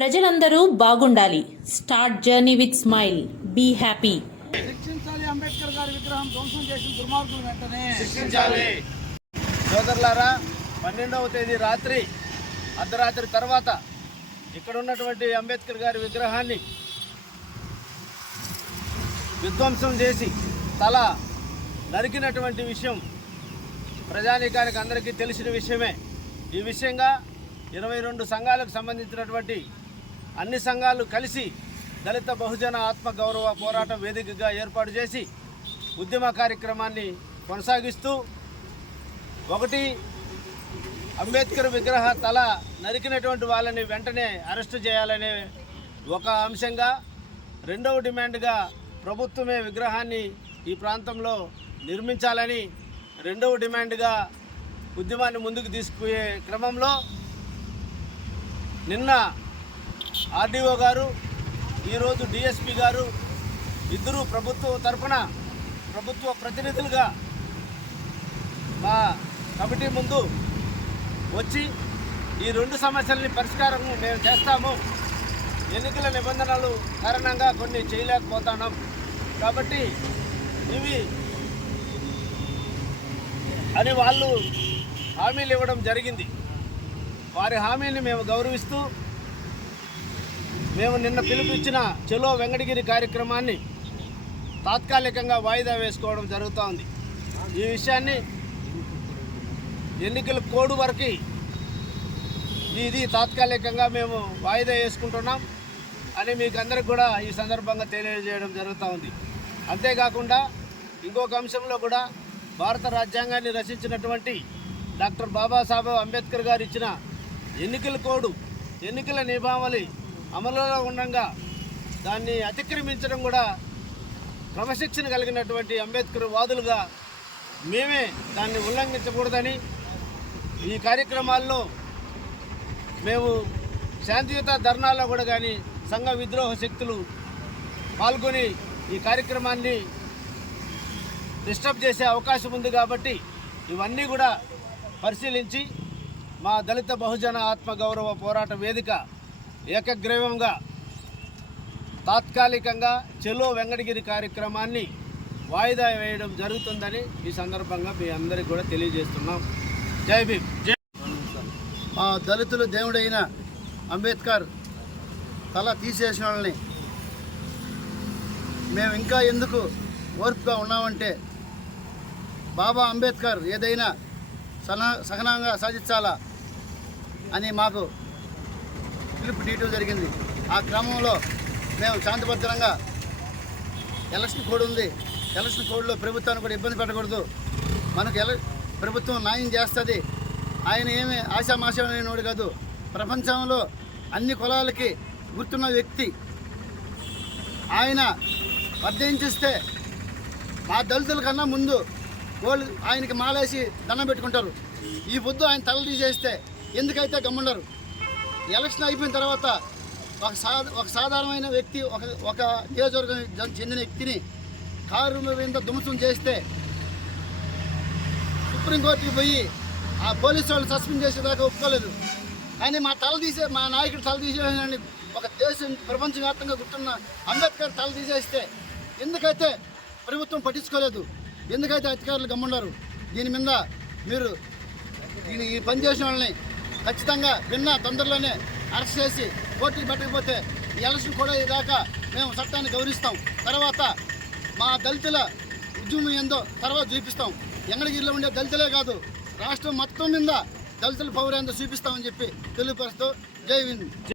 ప్రజలందరూ బాగుండాలి. Start journey with smile be happy శిక్షించాలి అంబేద్కర్ గారి విగ్రహం ధ్వంసం చేసిన దుర్మార్గులు వెంటనే. శిక్షించాలి. సోదరులారా పన్నెండవ తేదీ రాత్రి అర్ధరాత్రి తర్వాత ఇక్కడ ఉన్నటువంటి అంబేద్కర్ గారి విగ్రహాన్ని విధ్వంసం చేసి తల నరికినటువంటి విషయం ప్రజానీకానికి అందరికీ తెలిసిన విషయమే. ఈ విషయంగా ఇరవై రెండు సంఘాలకు సంబంధించినటువంటి అన్ని సంఘాలు కలిసి దళిత బహుజన ఆత్మ గౌరవ పోరాట వేదికగా ఏర్పాటు చేసి ఉద్యమ కార్యక్రమాన్ని కొనసాగిస్తూ ఒకటి అంబేద్కర్ విగ్రహ తల నరికినటువంటి వాళ్ళని వెంటనే అరెస్టు చేయాలనే ఒక అంశంగా రెండవ డిమాండ్గా ప్రభుత్వమే విగ్రహాన్ని ఈ ప్రాంతంలో నిర్మించాలని రెండవ డిమాండ్గా ఉద్యమాన్ని ముందుకు తీసుకుపోయే క్రమంలో నిన్న ఆర్డీఓ గారు ఈరోజు డిఎస్పి గారు ఇద్దరు ప్రభుత్వం తరపున ప్రభుత్వ ప్రతినిధులుగా మా కమిటీ ముందు వచ్చి ఈ రెండు సమస్యల్ని పరిష్కారం మేము చేస్తాము. ఎన్నికల నిబంధనలు కారణంగా కొన్ని చేయలేకపోతున్నాం. కాబట్టి ఇవి అని వాళ్ళు హామీలు ఇవ్వడం జరిగింది. వారి హామీని మేము గౌరవిస్తూ మేము నిన్న పిలుపుచ్చిన చెలో వెంకటగిరి కార్యక్రమాన్ని తాత్కాలికంగా వాయిదా వేసుకోవడం జరుగుతూ ఉంది. ఈ విషయాన్ని ఎన్నికల కోడ్ వరకు ఇది తాత్కాలికంగా మేము వాయిదా వేసుకుంటున్నాం అని మీకు అందరికి కూడా ఈ సందర్భంగా తెలియజేయడం జరుగుతూ ఉంది. అంతేకాకుండా ఇంకొక అంశంలో కూడా భారత రాజ్యాంగాన్ని రచించినటువంటి డాక్టర్ బాబాసాహెబ్ అంబేద్కర్ గారు ఇచ్చిన ఎన్నికల కోడ్ ఎన్నికల నియమావళి అమలులో ఉండగా దాన్ని అతిక్రమించడం కూడా క్రమశిక్షణ కలిగినటువంటి అంబేద్కర్ వాదులుగా మేమే దాన్ని ఉల్లంఘించకూడదని ఈ కార్యక్రమాల్లో మేము శాంతియుత ధర్నాల్లో కూడా కానీ సంఘ విద్రోహ శక్తులు పాల్గొని ఈ కార్యక్రమాన్ని డిస్టర్బ్ చేసే అవకాశం ఉంది కాబట్టి ఇవన్నీ కూడా పరిశీలించి మా దళిత బహుజన ఆత్మగౌరవ పోరాట వేదిక ఏకగ్రీవంగా తాత్కాలికంగా చెలో వెంకటగిరి కార్యక్రమాన్ని వాయిదా వేయడం జరుగుతుందని ఈ సందర్భంగా మీ అందరికీ కూడా తెలియజేస్తున్నాం. జై భీమ్. జై మా దళితులు దేవుడైన అంబేద్కర్ తల తీసేసిన వాళ్ళని మేము ఇంకా ఎందుకు ఓర్పుగా ఉన్నామంటే బాబా అంబేద్కర్ ఏదైనా సన సహనంగా సాధించాలా అని మాకు పిలుపు తీయటం జరిగింది. ఆ క్రమంలో మేము శాంతిభద్రంగా ఎలక్షన్ కోడ్ ఉంది. ఎలక్షన్ కోడ్లో ప్రభుత్వాన్ని కూడా ఇబ్బంది పెట్టకూడదు. మనకు ఎల ప్రభుత్వం న్యాయం చేస్తుంది. ఆయన ఏమి ఆశామాషమైనవాడు కాదు. ప్రపంచంలో అన్ని కులాలకి గుర్తున్న వ్యక్తి. ఆయన అధ్యయించిస్తే మా దళితుల కన్నా ముందు వాళ్ళు ఆయనకి మాలేసి దండం పెట్టుకుంటారు. ఈ పొద్దు ఆయన తల తీసేస్తే ఎందుకైతే గమ్ముండరు? ఎలక్షన్ అయిపోయిన తర్వాత ఒక సా ఒక సాధారణమైన వ్యక్తి ఒక ఒక నియోజకవర్గం చెందిన వ్యక్తిని కారు మీద ధ్వంసం చేస్తే సుప్రీంకోర్టుకి పోయి ఆ పోలీసు వాళ్ళు సస్పెండ్ చేసేదాకా ఒప్పుకోలేదు. కానీ మా తల తీసే మా నాయకుడు తల తీసేసాడని ఒక దేశం ప్రపంచవ్యాప్తంగా గుర్తున్న అంబేద్కర్ తల తీసేస్తే ఎందుకైతే ప్రభుత్వం పట్టించుకోలేదు ఎందుకైతే అధికారులు గమ్మున్నారు దీని మీద మీరు దీని ఈ పని చేసిన వాళ్ళని ఖచ్చితంగా విన్న తొందరలోనే అరెస్ట్ చేసి కోర్టుకు పెట్టకపోతే ఈ ఎలక్షన్ కూడా ఇదాకా మేము చట్టాన్ని గౌరవిస్తాం. తర్వాత మా దళితుల ఉద్యమం ఏందో తర్వాత చూపిస్తాం. ఎంగళగిరిలో ఉండే దళితులే కాదు రాష్ట్రం మొత్తం మీద దళితుల పౌరేందో చూపిస్తామని చెప్పి తెలియపరుస్తూ జై హింద్.